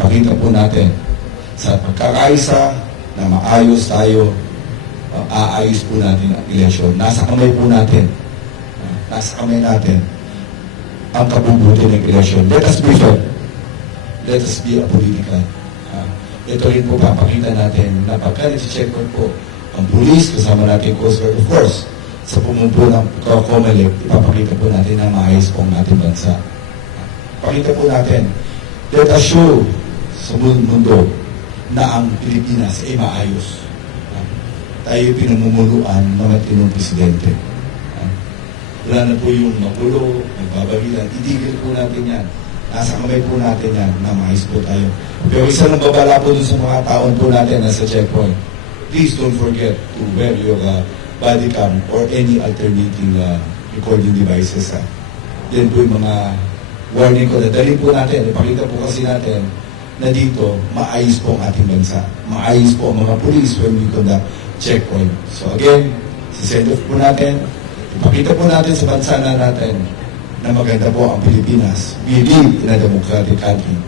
ipakita po natin sa pagkakaisa na maayos tayo, aayos po natin ang eleksyon. Nasa kamay po natin. Nasa kamay natin ang kabubuti ng eleksyon. Let us be fair. Let us be apolitical. Ito rin po papakita natin na pagka nag-checkpoint po ang police, kasama natin Coast Guard, of course, sa pumupo ng COMELEC, ipapakita po natin na maayos po ang ating bansa. Pakita po natin, let us show sa mundo na ang Pilipinas ay maayos. Tayo pinamumuluan ng matinong presidente. Wala na po yung magulo, nagbabarilan. Itigil po natin yan. Nasa kamay po natin yan na maayos po tayo. Pero isa lang babala po dun sa mga taon po natin nasa checkpoint. Please don't forget to wear your body cam or any alternating recording devices. Yan po yung mga warning ko. Nadali po natin. Ipakita po kasi natin na dito, maayos po ang ating bansa. Maayos po ang mga police when we conduct checkpoint. So again, sisend off po natin. Ipakita po natin sa bansa na natin na maganda po ang Pilipinas. We live in a democratic country.